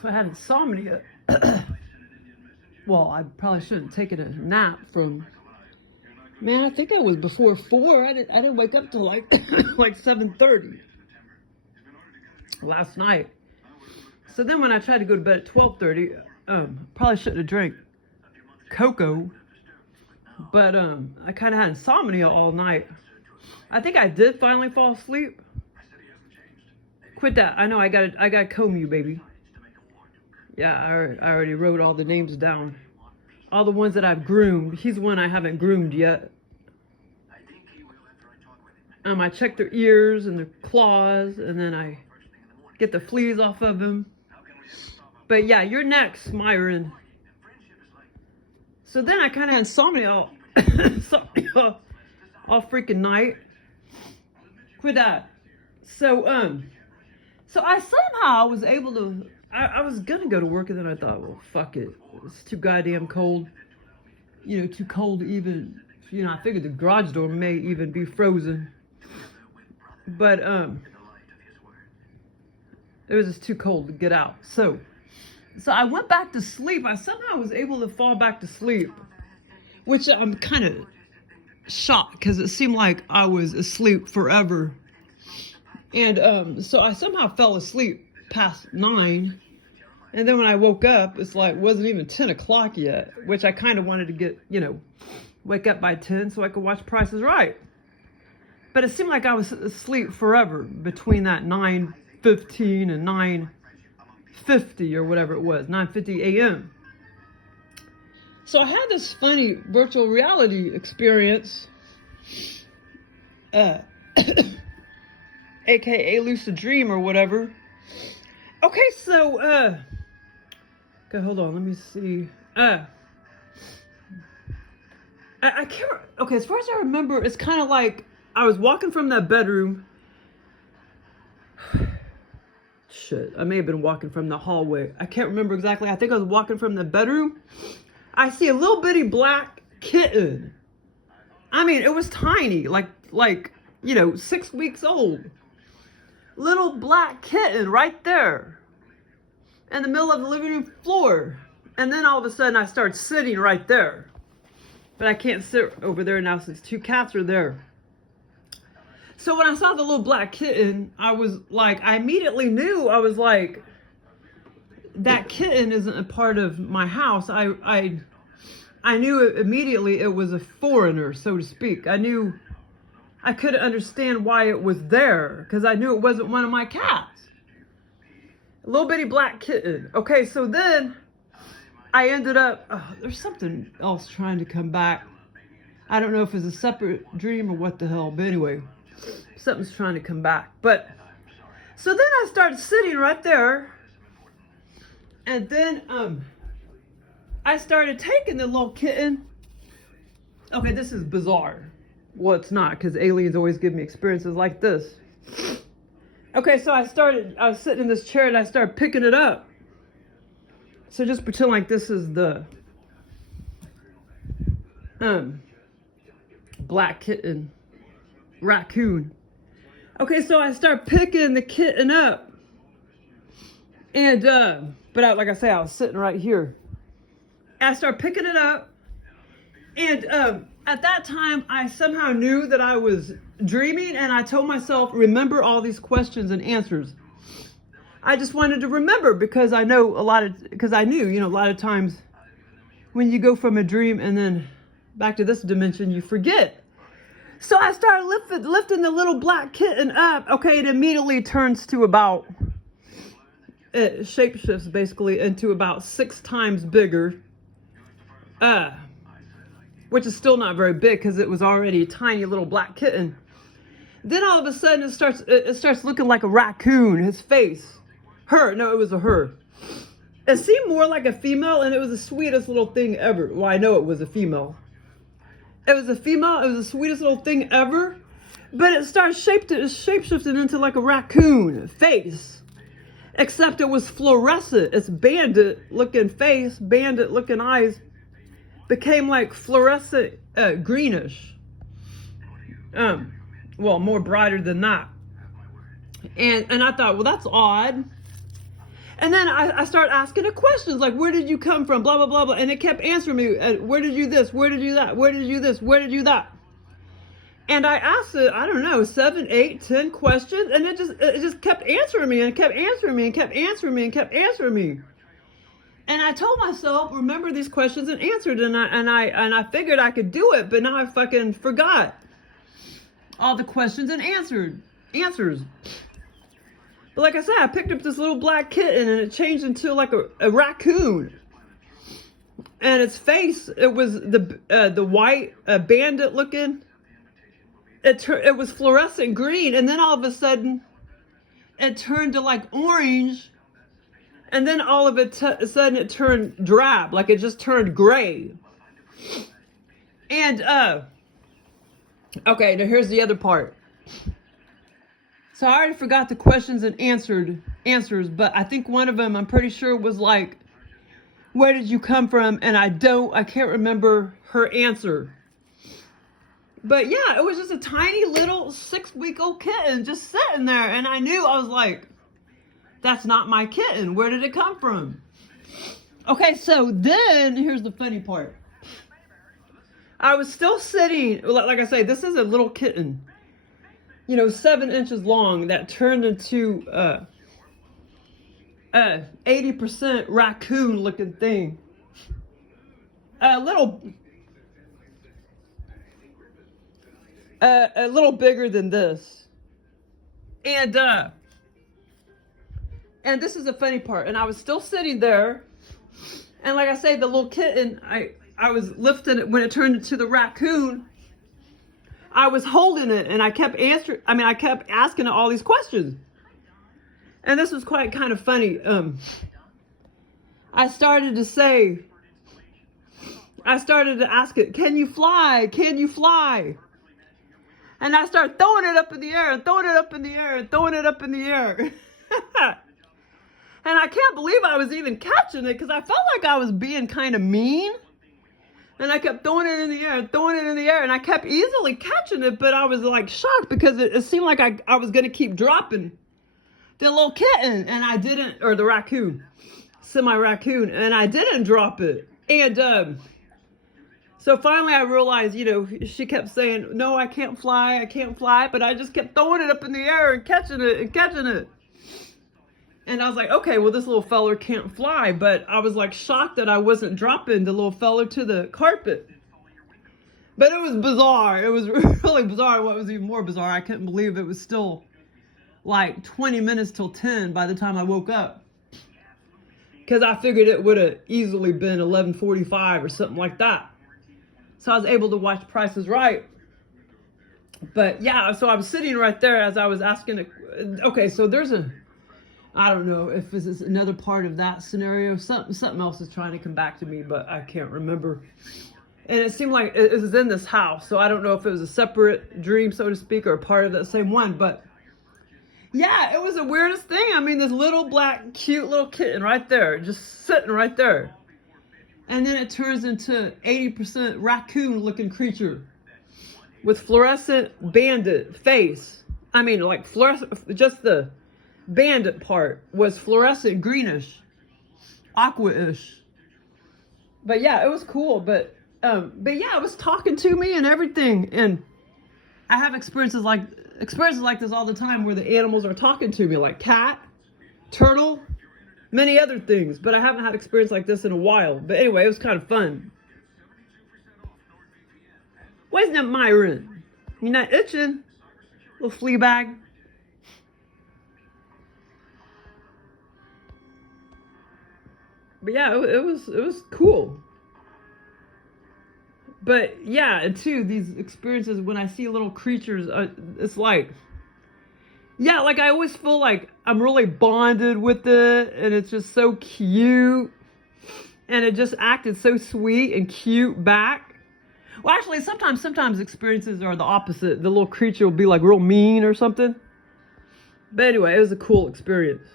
So I had insomnia. Well, I probably shouldn't have taken a nap from, man, I think it was before 4. I didn't wake up till like like 7:30 last night. So then when I tried to go to bed at 12:30, probably shouldn't have drank cocoa, but I kind of had insomnia all night. I think I did finally fall asleep. Quit that. I know I got comb you, baby. Yeah, I already wrote all the names down. All the ones that I've groomed. He's one I haven't groomed yet. I check their ears and their claws, and then I get the fleas off of them. But yeah, you're next, Myron. So then I kind of had insomnia all freaking night. Quit that. So I somehow was able to. I was gonna go to work, and then I thought, well, fuck it. It's too goddamn cold. You know, too cold to even. You know, I figured the garage door may even be frozen. But it was just too cold to get out. So I went back to sleep. I somehow was able to fall back to sleep, which I'm kind of shocked because it seemed like I was asleep forever. And so I somehow fell asleep past 9. And then when I woke up, it's like, wasn't even 10 o'clock yet, which I kind of wanted to get, you know, wake up by 10 so I could watch Price is Right. But it seemed like I was asleep forever between that 9:15 and 9:50 or whatever it was, 9:50 a.m. So I had this funny virtual reality experience, aka lucid dream or whatever. Okay, so okay, hold on, let me see. I can't. Okay, as far as I remember, it's kind of like I was walking from that bedroom. Shit, I may have been walking from the hallway. I can't remember exactly. I think I was walking from the bedroom. I see a little bitty black kitten. I mean, it was tiny, like you know, 6 weeks old. Little black kitten right there in the middle of the living room floor. And then all of a sudden I start sitting right there. But I can't sit over there now since 2 cats are there. So when I saw the little black kitten, I was like, I immediately knew, I was like, that kitten isn't a part of my house. I knew immediately it was a foreigner, so to speak. I couldn't understand why it was there because I knew it wasn't one of my cats. A little bitty black kitten. Okay, so then I ended up, there's something else trying to come back. I don't know if it's a separate dream or what the hell, but anyway, something's trying to come back. But, so then I started sitting right there, and then I started taking the little kitten. Okay, this is bizarre. Well, it's not, because aliens always give me experiences like this. Okay, so I was sitting in this chair and I started picking it up. So just pretend like this is the black kitten, raccoon. Okay, so I start picking the kitten up. And, but like I say, I was sitting right here. I start picking it up. And at that time, I somehow knew that I was dreaming, and I told myself, remember all these questions and answers. I just wanted to remember because I knew, you know, a lot of times when you go from a dream and then back to this dimension, you forget. So I started lifting the little black kitten up. Okay, it immediately turns to about, it shapeshifts basically into about 6 times bigger. Which is still not very big because it was already a tiny little black kitten. Then all of a sudden it starts looking like a raccoon, his face. It was a her. It seemed more like a female, and it was the sweetest little thing ever. Well, I know it was a female. It was a female, it was the sweetest little thing ever. But it started shape-shifting into like a raccoon face. Except it was fluorescent. Its bandit looking face, bandit looking eyes became like fluorescent greenish. Well, more brighter than that. And I thought, well, that's odd. And then I started asking it questions like, where did you come from? Blah, blah, blah, blah. And it kept answering me, where did you this? Where did you that? Where did you this? Where did you that? And I asked it, I don't know, 7, 8, 10 questions. And it just kept answering me and kept answering me and kept answering me and kept answering me. And I told myself, remember these questions and answered. And I figured I could do it, but now I fucking forgot all the questions and answers. But like I said, I picked up this little black kitten and it changed into like a raccoon. And its face, it was the white bandit looking. It was fluorescent green, and then all of a sudden, it turned to like orange. And then all of a sudden it turned drab, like it just turned gray. And okay, now here's the other part. So I already forgot the questions and answers, but I think one of them, I'm pretty sure, was like, where did you come from? And I can't remember her answer. But yeah, it was just a tiny little 6-week-old kitten just sitting there. And I knew, I was like, that's not my kitten. Where did it come from? Okay, so then here's the funny part. I was still sitting, like I say, this is a little kitten. 7 inches long that turned into 80% raccoon looking thing. A little bigger than this. And this is the funny part. And I was still sitting there. And like I say, the little kitten, I was lifting it when it turned into the raccoon. I was holding it and I kept asking it all these questions. And this was quite kind of funny. I started to ask it, can you fly? Can you fly? And I started throwing it up in the air and throwing it up in the air and throwing it up in the air. And I can't believe I was even catching it because I felt like I was being kind of mean. And I kept throwing it in the air and throwing it in the air. And I kept easily catching it, but I was like shocked because it seemed like I was going to keep dropping the little kitten. And I didn't, or the raccoon, semi-raccoon. And I didn't drop it. And so finally I realized, she kept saying, no, I can't fly. But I just kept throwing it up in the air and catching it. And I was like, okay, well, this little feller can't fly. But I was like shocked that I wasn't dropping the little feller to the carpet. But it was bizarre. It was really bizarre. What was even more bizarre, I couldn't believe it was still like 20 minutes till 10 by the time I woke up. Because I figured it would have easily been 11:45 or something like that. So I was able to watch Price is Right. But yeah, so I was sitting right there as I was asking it. Okay, so there's I don't know if this is another part of that scenario. Something else is trying to come back to me, but I can't remember. And it seemed like it was in this house, so I don't know if it was a separate dream, so to speak, or a part of that same one. But yeah, it was the weirdest thing. I mean, this little black, cute little kitten right there, just sitting right there. And then it turns into 80% raccoon-looking creature with fluorescent bandit face. I mean, like fluorescent, just the bandit part was fluorescent greenish, aqua-ish. But yeah, it was cool. But yeah, it was talking to me and everything. And I have experiences like this all the time where the animals are talking to me, like cat, turtle, many other things. But I haven't had experience like this in a while. But anyway, it was kind of fun. Where's that Myron? You not itching? Little flea bag. But yeah, it was cool. But yeah, and too, these experiences when I see little creatures, it's like, yeah, like I always feel like I'm really bonded with it, and it's just so cute, and it just acted so sweet and cute back. Well, actually, sometimes experiences are the opposite. The little creature will be like real mean or something. But anyway, it was a cool experience.